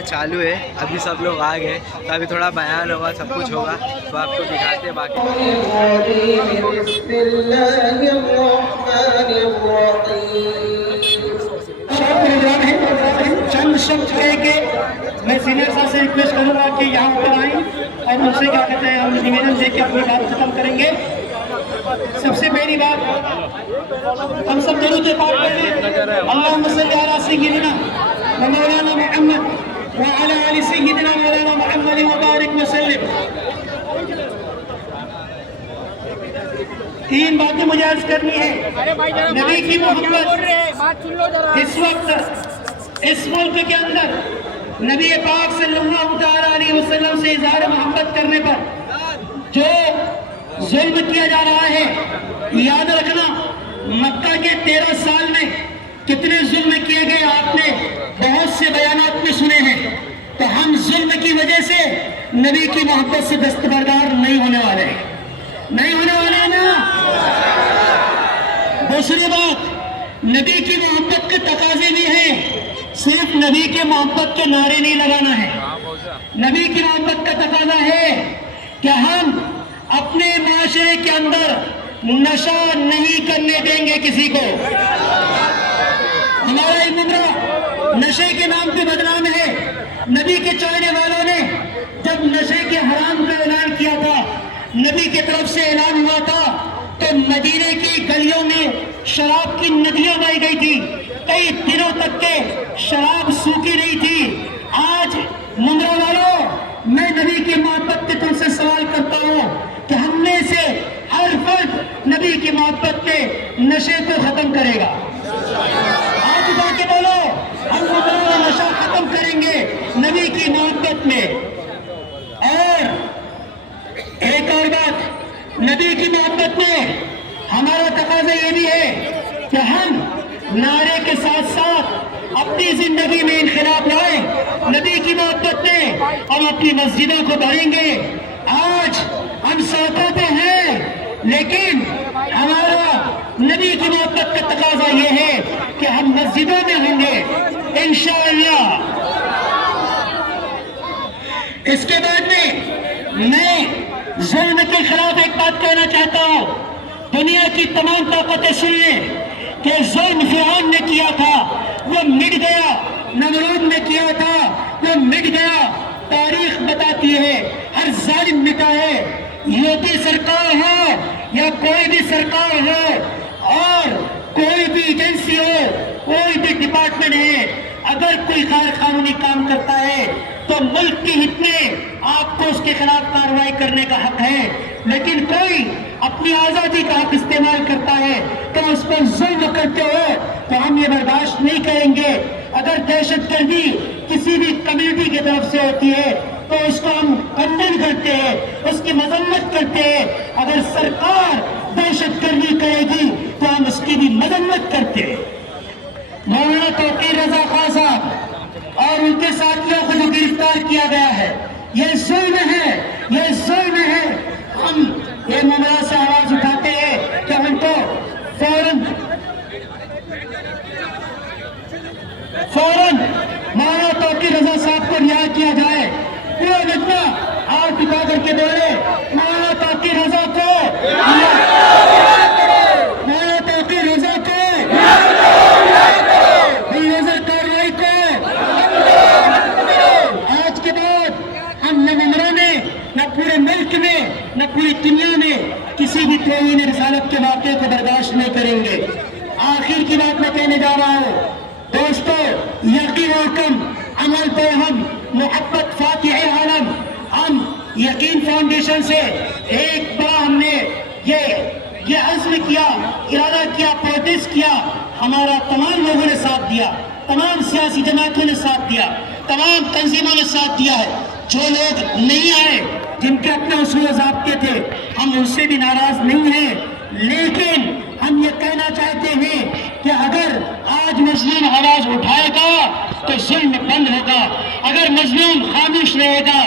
ہمارا چالو ہے. ابھی سب لوگ آ گئے تو ابھی تھوڑا بیان ہوگا, سب کچھ ہوگا تو آپ کو دکھاتے ہیں. باقی چند شخص کہہ کے میں سینئر صاحب سے ریکویسٹ کروں گا کہ یہاں پر آئیں اور ان سے کیا کہتے ہیں ہم نویدن دے کے اپنی بات ختم کریں گے. سب سے پہلی بات ہم سب درود پاک پڑھیں. اللہم صلی علی سیدنا و مولانا محمد وعلی آل سیدنا مولانا محمد وبارک وسلم. تین باتیں مجھے عرض کرنی ہے. نبی کی محبت اس ملک کے اندر نبی پاک صلی اللہ علیہ وسلم سے اظہار محبت کرنے پر جو ظلم کیا جا رہا ہے, یاد رکھنا مکہ کے 13 سال میں کتنے ظلم کیے گئے آپ نے بہت سے بیانات میں سنے ہیں. تو ہم ظلم کی وجہ سے نبی کی محبت سے دستبردار نہیں ہونے والے ہیں, نہیں ہونے والے نا. دوسری بات, نبی کی محبت کے تقاضے بھی ہیں. صرف نبی کے محبت کے نعرے نہیں لگانا ہے. نبی کی محبت کا تقاضا ہے کہ ہم اپنے معاشرے کے اندر نشہ نہیں کرنے دیں گے کسی کو. ہمارا ایک ممرہ نشے کے نام پہ بدنام ہے. نبی کے چاہنے والوں نے جب نشے کے حرام کا اعلان کیا تھا, نبی کی طرف سے اعلان ہوا تھا, تو مدینے کی گلیوں میں شراب کی ندیاں بہہ گئی تھی. کئی دنوں تک کے شراب سوکھی نہیں تھی. آج ممرہ والوں میں نبی کی محبت کے تم سے سوال کرتا ہوں کہ ہم میں سے ہر فرد نبی کی محبت کے نشے کو ختم کرے گا. آج جا کے بولو ہم ممرہ نشہ ختم کریں گے نبی کی محبت میں. اور ایک اور بات, نبی کی محبت میں ہمارا تقاضا یہ بھی ہے کہ ہم نعرے کے ساتھ ساتھ اپنی زندگی میں انقلاب لائیں. نبی کی محبت میں ہم اپنی مسجدوں کو بھریں گے. آج ہم سڑکوں پہ ہیں لیکن ہمارا نبی کی محبت کا تقاضا یہ ہے کہ ہم مسجدوں میں ہوں گے انشاءاللہ. اس کے بعد میں ظلم کے خلاف ایک بات کہنا چاہتا ہوں. دنیا کی تمام طاقتیں سن لیں کہ ظلم فرعون نے کیا تھا وہ مٹ گیا, نمرود نے کیا تھا وہ مٹ گیا. تاریخ بتاتی ہے ہر ظالم مٹا ہے. یوپی سرکار ہو یا کوئی بھی سرکار ہو اور کوئی بھی ایجنسی ہو, کوئی بھی ڈپارٹمنٹ ہے, اگر کوئی غیر قانونی کام کرتا ہے تو ملک کی ہت میں آپ کو اس کے خلاف کارروائی کرنے کا حق ہے. لیکن کوئی اپنی آزادی کا حق استعمال کرتا ہے تو اس پر ظلم کرتے ہو تو ہم یہ برداشت نہیں کریں گے. اگر دہشت گردی کسی بھی کمیونٹی کی طرف سے ہوتی ہے تو اس کو ہم کنڈیم کرتے ہیں, اس کی مذمت کرتے ہیں. اگر سرکار دہشت گردی کرے گی تو ہم اس کی بھی مذمت کرتے ہیں. مولانا توقیر رضا خان صاحب اور ان کے ساتھیوں کو جو گرفتار کیا گیا ہے یہ ظلم ہے, یہ ظلم ہے. ہم یہ ممرہ سے آواز اٹھاتے ہیں کہ ہم کو فوراً مولانا توقیر رضا صاحب کو رہا کیا جائے. پورا لجنہ ہاتھ اٹھا کر کے بولے مولانا توقیر رضا کو, مولانا توقیر رضا کو, بلڈوزر کارروائی کو. آج کے بعد ہم نہ ممرہ میں, نہ پورے ملک میں, نہ پوری دنیا میں کسی بھی توہین رسالت کے واقعے کو برداشت نہیں کریں گے. آخر کی بات میں کہنے جا رہا ہوں دوستو, یقین و حکم عمل پہ ہم محبت فاتح عالم, ہم یقین فاؤنڈیشن سے ایک بار ہم نے یہ عزم کیا, ارادہ کیا, پروٹیسٹ کیا. ہمارا تمام لوگوں نے ساتھ دیا, تمام سیاسی جماعتوں نے ساتھ دیا, تمام تنظیموں نے ساتھ دیا ہے. جو لوگ نہیں آئے, جن کے اپنے اصول و ضابطے تھے, ہم ان سے بھی ناراض نہیں ہیں. لیکن ہم یہ کہنا چاہتے ہیں کہ اگر آج مظلوم آواز اٹھائے گا تو ظلم بند ہوگا. اگر مظلوم خاموش رہے گا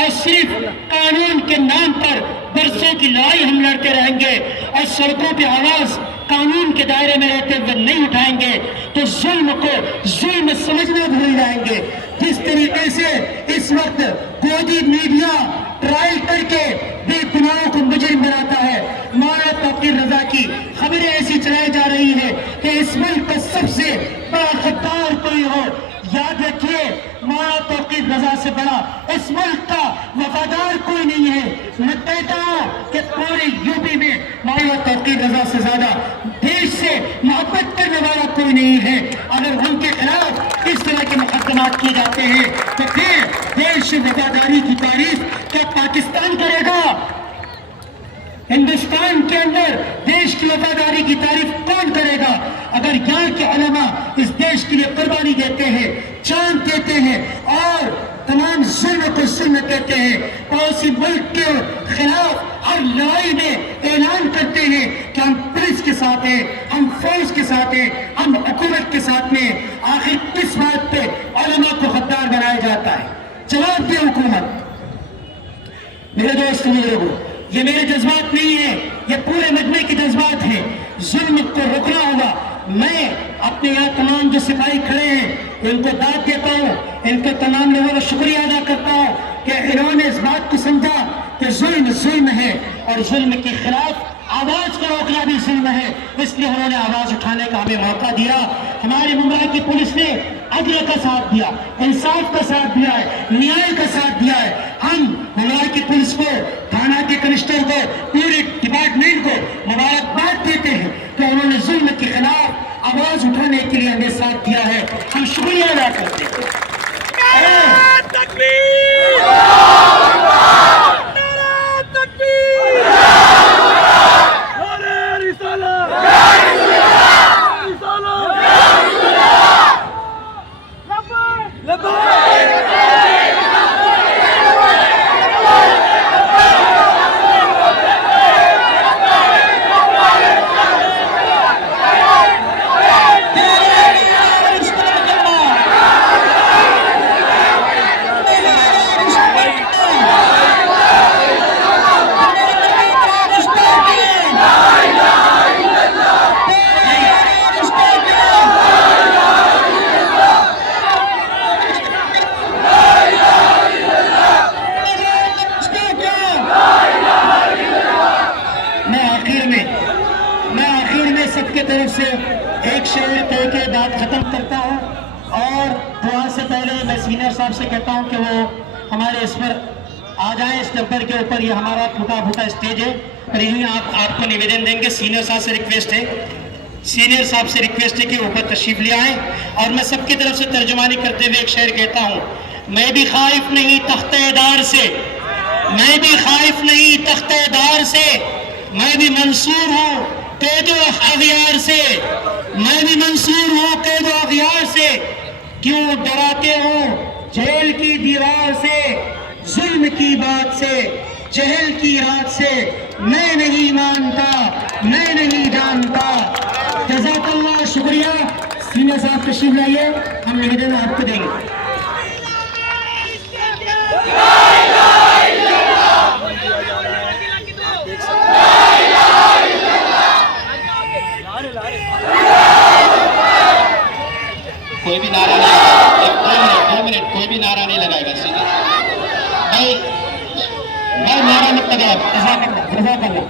اور صرف قانون کے نام پر برسوں کی لڑائی ہم لڑتے رہیں گے اور سڑکوں پہ آواز قانون کے دائرے میں رہتے ہوئے نہیں اٹھائیں گے تو ظلم کو ظلم سمجھنا بھول جائیں گے. جس طریقے سے اس وقت گودی میڈیا ٹرائل کر کے بے گناہوں کو مجرم بناتا ہے, مولانا توقیر رضا کی خبریں ایسی چلائی جا رہی ہے کہ اس ملک کا سب سے بڑا غدار کوئی ہو, یاد رکھیے مولانا توقیر رضا سے بڑا اس ملک کا وفادار کوئی نہیں ہے. میں کہتا ہوں کہ پورے یو پی میں مولانا توقیر رضا سے زیادہ دیش سے محبت کرنے والا کوئی نہیں ہے. اگر ان کے خلاف اس طرح کے مقدمات کیے جاتے ہیں تو پھر دیش سے وفاداری کی تعریف کیا پاکستان کرے گا؟ ہندوستان کے اندر دیش کی وفاداری کی تعریف کون کرے گا؟ اگر یہاں کے علماء اس دیش کے لیے قربانی دیتے ہیں, جان دیتے ہیں اور تمام ظلم کو ظلم کہتے ہیں, پڑوسی ملک کے خلاف ہر لڑائی میں اعلان کرتے ہیں کہ ہم پولیس کے ساتھ ہیں, ہم فوج کے ساتھ ہیں, ہم حکومت کے ساتھ ہیں, آخر کس بات پہ علماء کو غدار بنایا جاتا ہے؟ جواب دے حکومت. میرے دوست بزرگوں, یہ میرے جذبات نہیں ہیں, یہ پورے مجمع کے جذبات ہیں. ظلم کو روکنا ہوگا. میں اپنے یہاں تمام جو سپاہی کھڑے ہیں ان کو داد دیتا ہوں, ان کے تمام لوگوں کا شکریہ ادا کرتا ہوں کہ انہوں نے اس بات کو سمجھا کہ ظلم ظلم ہے اور ظلم کے خلاف آواز کو روکنا بھی ظلم ہے, اس لیے انہوں نے آواز اٹھانے کا ہمیں موقع دیا. ہماری ممبئی کی پولیس نے عدل کا ساتھ دیا, انصاف کا ساتھ دیا ہے, نیائے کا ساتھ دیا ہے. ہم ممبئی کی پولیس کو, تھانہ کے کمشنر کو, پورے ڈپارٹمنٹ کو مبارکباد دیتے ہیں کہ انہوں نے ظلم کے خلاف آواز اٹھانے کے لیے ہمیں ساتھ دیا ہے. ہم شکریہ ادا کرتے ہیں. ایک شعر کہہ کے بات ختم کرتا ہوں اور دعا سے پہلے میں سینئر صاحب سے کہتا ہوں کہ وہ ہمارے اس پر آ جائیں, اس ڈمپر کے اوپر. یہ ہمارا ٹوٹا پھوٹا اسٹیج ہے اور یہیں آپ کو نویدن دیں گے. سینئر صاحب سے ریکویسٹ ہے کہ اوپر تشریف لے آئیں. اور میں سب کی طرف سے ترجمانی کرتے ہوئے ایک شعر کہتا ہوں. میں بھی خائف نہیں تختہ دار سے, میں بھی خائف نہیں تختہ دار سے, میں بھی منصور ہوں قید و اغیار سے, میں بھی منصور ہوں قید و اغیار سے. کیوں ڈراتے ہو جیل کی دیوار سے, ظلم کی بات سے, جہل کی رات سے, میں نہیں مانتا, میں نہیں جانتا. جزاک اللہ, شکریہ. سینئر صاحب تشریف لائیے, ہم نویدن آپ کو دیں گے. کوئی بھی نعرہ نہیں, 2 منٹ کوئی بھی نعرہ نہیں لگائے گا. بھائی نعرہ مت لگائے. جزاک اللہ.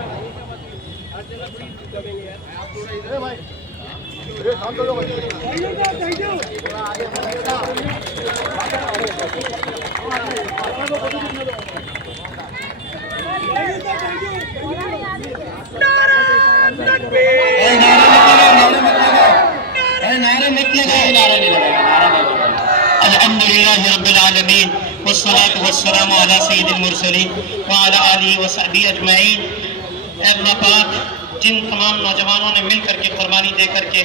الحمدللہ رب العالمین والصلاة والسلام علی سید المرسلین وعلی آلہ وصحبہ اجمعین. اے اللہ پاک, جن تمام نوجوانوں نے مل کر کے قربانی دے کر کے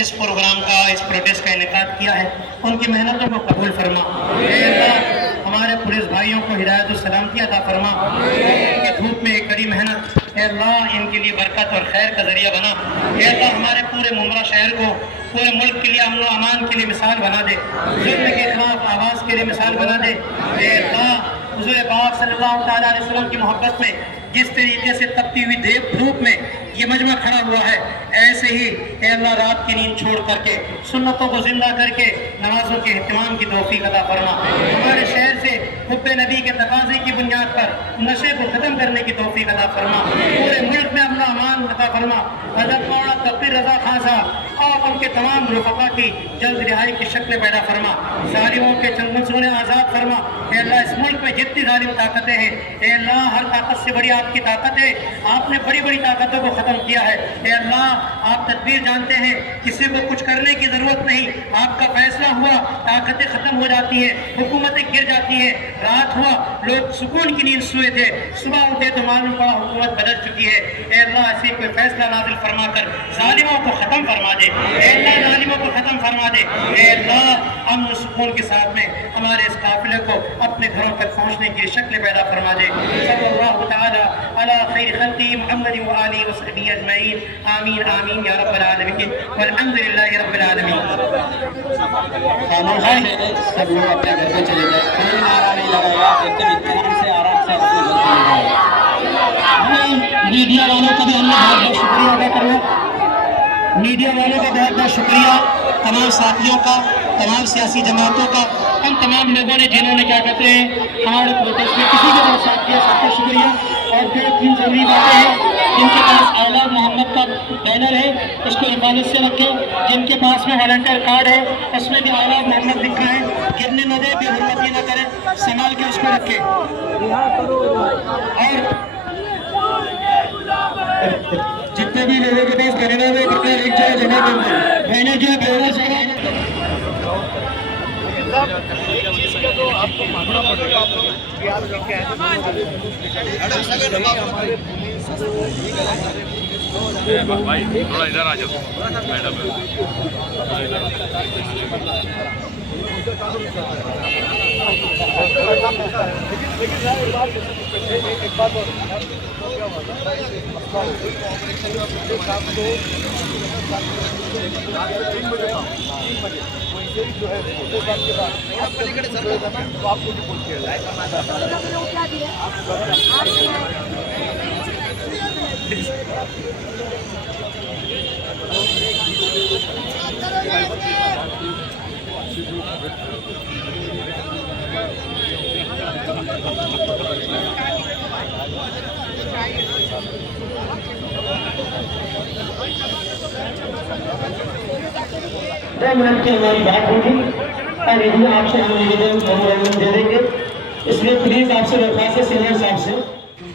اس پروگرام کا, اس پروٹیسٹ کا انعقاد کیا ہے, ان کی محنتوں کو قبول فرما. اے اللہ ہمارے پولیس بھائیوں کو ہدایت و سلامتی عطا فرما. ان کی دھوپ میں ایک کڑی محنت, اے اللہ ان کے لیے برکت اور خیر کا ذریعہ بنا. اے اللہ ہمارے پورے ممبرا شہر کو, پورے ملک کے لیے امن و امان کے لیے مثال بنا دے, ظلم کے خلاف آواز کے لیے مثال بنا دے. اے اللہ حضور پاک صلی اللہ علیہ وسلم کی محبت میں جس طریقے سے تپتی ہوئی دھوپ میں یہ مجمع کھڑا ہوا ہے، ایسے ہی اے اللہ رات کی نیند چھوڑ کر کے سنتوں کو زندہ کر کے نمازوں کے اہتمام کی توفیق عطا فرما۔ ہمارے شہر سے حب نبی کے تقاضے کی بنیاد پر نشے کو ختم کرنے کی توفیق عطا فرما، پورے ملک میں امن و امان عطا فرما۔ حضرت مولانا تقی رضا خان صاحب اور ان کے تمام رفقا کی جلد رہائی کی شکل پیدا فرما، ظالموں کے چنگل آزاد فرما۔ اے اللہ اس ملک میں جتنی ظالم طاقتیں ہیں، اے اللہ ہر طاقت سے بڑی آپ کی طاقت ہے، آپ نے بڑی بڑی طاقتوں کو ختم کیا ہے۔ اے اللہ آپ تدبیر جانتے ہیں، کسی کو کچھ کرنے کی ضرورت نہیں، آپ کا فیصلہ ہوا طاقتیں ختم ہو جاتی ہیں، حکومتیں گر جاتی ہیں۔ رات ہوا لوگ سکون کی نیند سوئے تھے، صبح اٹھے تو معلوم پڑا حکومت بدل چکی ہے۔ اے اللہ ایسی کوئی فیصلہ نازل فرما کر ظالموں کو ختم فرما دے، اے اللہ ظالموں کو ختم فرما دے۔ اے اللہ امن و سکون کے ساتھ میں ہمارے اس قافلے کو اپنے گھروں تک پہنچنے کی شکل پیدا فرما دے۔ صلی اللہ تعالی علی خیر خلقہ محمد و آلہ و صحبہ اجمعین، آمین آمین یا رب العالمین، والحمد للہ رب العالمین۔ خاموش ہے، سب لوگ اپنے گھر پہ چلے جائیں، کوئی نعرہ نہیں لگائے گا، ایک دم اطمینان سے آرام سے اپنے گھر چلے جائیں۔ میڈیا والوں کا بھی ہم نے بہت بہت شکریہ ادا کرنا، میڈیا والوں کا بہت بہت شکریہ، تمام ساتھیوں کا، تمام سیاسی جماعتوں کا، ہم تمام لوگوں نے جنہوں نے کیا کہتے ہیں ہمارے پروٹیسٹ میں کسی کے ساتھ کیا، سب کا شکریہ۔ اور جو تین ضروری باتیں ہیں، جن کے پاس اعلیٰ محمد کا بینر ہے اس کو حفاظت سے رکھیں، جن کے پاس میں والنٹیئر کارڈ ہے اس میں بھی اعلیٰ محمد لکھا ہے، گرنے نہ دے، بے حرمتی نہ کریں، سنبھال کے اس کو رکھیں۔ اور جتنے بھی لوگوں کے پاس بینر ہے کرپیا ایک جگہ جمع کر دیں، بینر جو ہے بینر سے بھائی تھوڑا ادھر آ جاؤ میڈم۔ دو منٹ کی ہماری بات ہوگی اور یہی آپ سے ہم نویدن دے دیں گے، اس لیے پلیز آپ سے درخواست ہے سینئر صاحب سے۔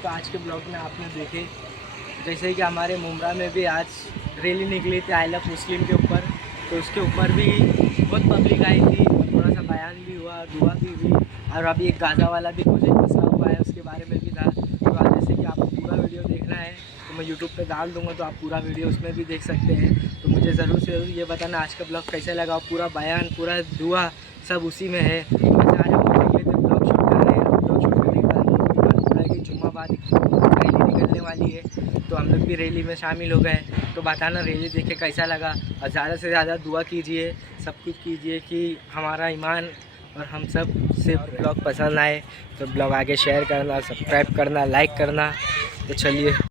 تو آج کے بلاگ میں آپ نے دیکھے جیسے کہ ہمارے ممبرا میں بھی آج ریلی نکلی تھی آئی لو مسلم کے اوپر، تو اس کے اوپر بھی بہت پبلک آئی تھی، تھوڑا سا بیان بھی ہوا، دعا بھی ہوئی، اور ابھی ایک گازا والا بھی کچھ ایک مسئلہ ہوا ہے اس کے بارے میں بھی تھا۔ تو آج جیسے کہ آپ کو پورا ویڈیو دیکھنا ہے تو میں یوٹیوب پہ ڈال دوں گا، تو آپ پورا ویڈیو اس میں بھی دیکھ سکتے ہیں۔ تو مجھے ضرور سے ضرور یہ بتانا آج کا بلاگ کیسے لگا، پورا بیان پورا دعا سب اسی میں ہے۔ آج ہم لوگ نکلے تھے بلاگ شوٹ کرنے، بلاگ شوٹ کرنے کے بعد جمعہ بعد ریلی نکلنے والی ہے، تو ہم لوگ بھی ریلی میں شامل ہو گئے۔ تو بتانا ریلی دیکھے کیسا لگا، اور زیادہ سے زیادہ دعا کیجیے، سب کچھ کیجیے کہ ہمارا ایمان اور ہم سب سے بلاگ پسند آئے۔ تو بلاگ آگے شیئر کرنا، سبسکرائب کرنا، لائک کرنا۔ تو چلیے